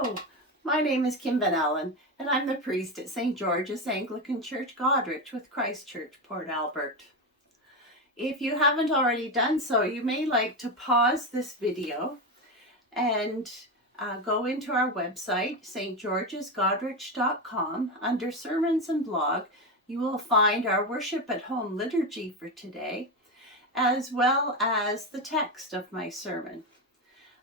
Hello, my name is Kim Van Allen, and I'm the priest at St. George's Anglican Church, Goderich, with Christ Church, Port Albert. If you haven't already done so, you may like to pause this video and go into our website, stgeorgesgoderich.com. Under Sermons and Blog, you will find our Worship at Home liturgy for today, as well as the text of my sermon.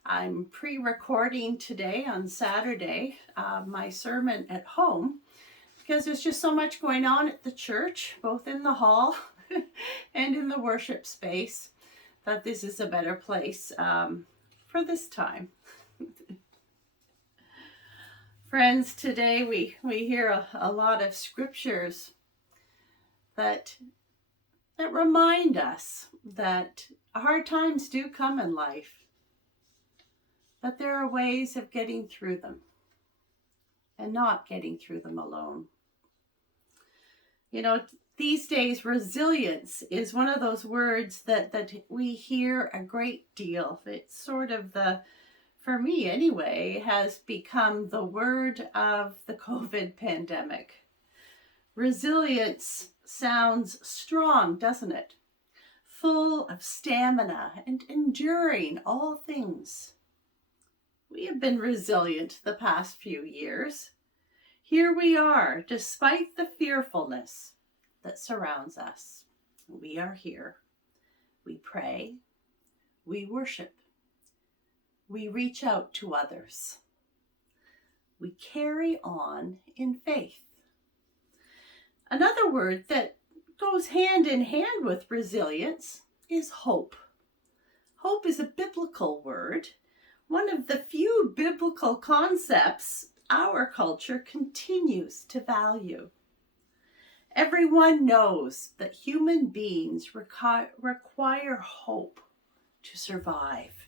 I'm pre-recording today on Saturday my sermon at home because there's just so much going on at the church, both in the hall and in the worship space, that this is a better place for this time. Friends, today we hear a lot of scriptures that remind us that hard times do come in life, but there are ways of getting through them and not getting through them alone. You know, these days, resilience is one of those words that we hear a great deal. It's sort of for me anyway, has become the word of the COVID pandemic. Resilience sounds strong, doesn't it? Full of stamina and enduring all things. We have been resilient the past few years. Here we are, despite the fearfulness that surrounds us. We are here. We pray. We worship. We reach out to others. We carry on in faith. Another word that goes hand in hand with resilience is hope. Hope is a biblical word, one of the few biblical concepts our culture continues to value. Everyone knows that human beings require hope to survive.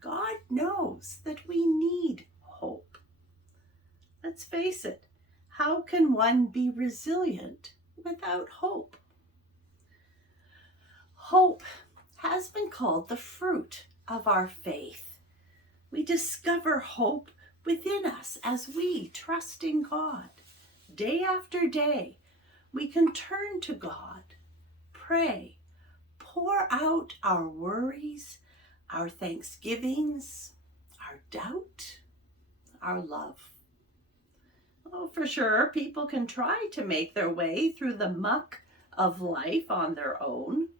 God knows that we need hope. Let's face it, how can one be resilient without hope? Hope has been called the fruit of our faith. We discover hope within us as we trust in God. Day after day, we can turn to God, pray, pour out our worries, our thanksgivings, our doubt, our love. Oh, for sure, people can try to make their way through the muck of life on their own.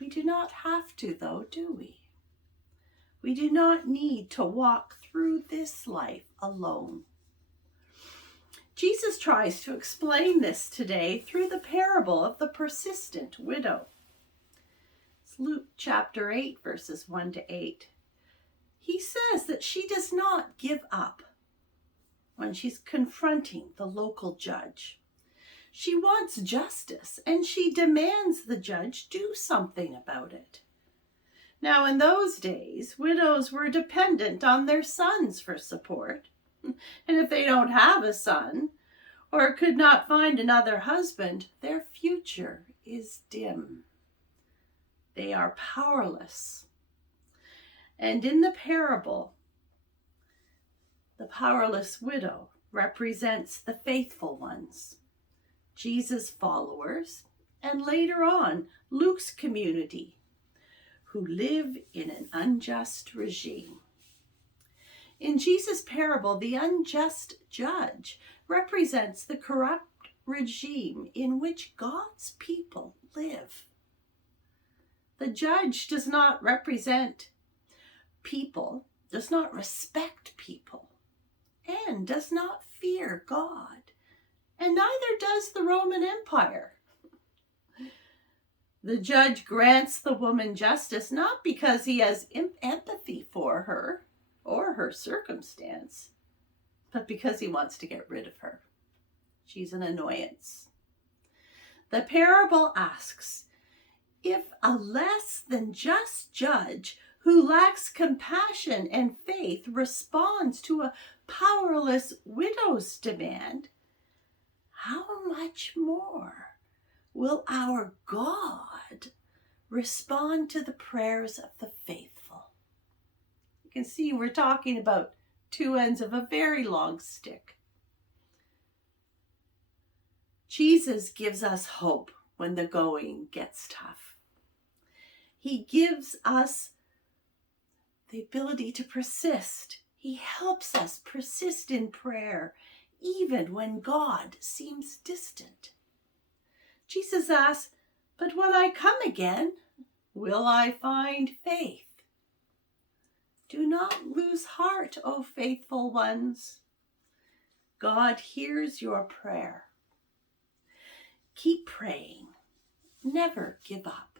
We do not have to, though, do we? We do not need to walk through this life alone. Jesus tries to explain this today through the parable of the persistent widow. It's Luke chapter 8, verses 1 to 8. He says that she does not give up when she's confronting the local judge. She wants justice, and she demands the judge do something about it. Now, in those days, widows were dependent on their sons for support. And if they don't have a son or could not find another husband, their future is dim. They are powerless. And in the parable, the powerless widow represents the faithful ones, Jesus' followers, and later on, Luke's community, who live in an unjust regime. In Jesus' parable, the unjust judge represents the corrupt regime in which God's people live. The judge does not represent people, does not respect people, and does not fear God, and neither does the Roman Empire. The judge grants the woman justice not because he has empathy for her or her circumstance, but because he wants to get rid of her. She's an annoyance. The parable asks, if a less than just judge who lacks compassion and faith responds to a powerless widow's demand, how much more will our God respond to the prayers of the faithful? You can see we're talking about two ends of a very long stick. Jesus gives us hope when the going gets tough. He gives us the ability to persist. He helps us persist in prayer, even when God seems distant. Jesus asks, "But when I come again, will I find faith?" Do not lose heart, O faithful ones. God hears your prayer. Keep praying. Never give up.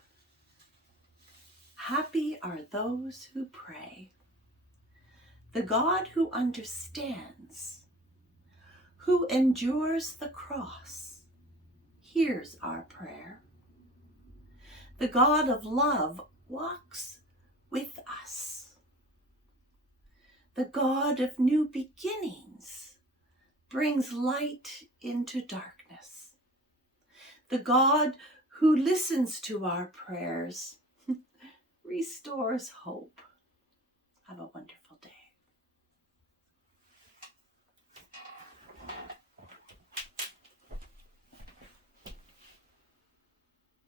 Happy are those who pray. The God who understands, who endures the cross, hears our prayer. The God of love walks with us. The God of new beginnings brings light into darkness. The God who listens to our prayers restores hope. Have a wonderful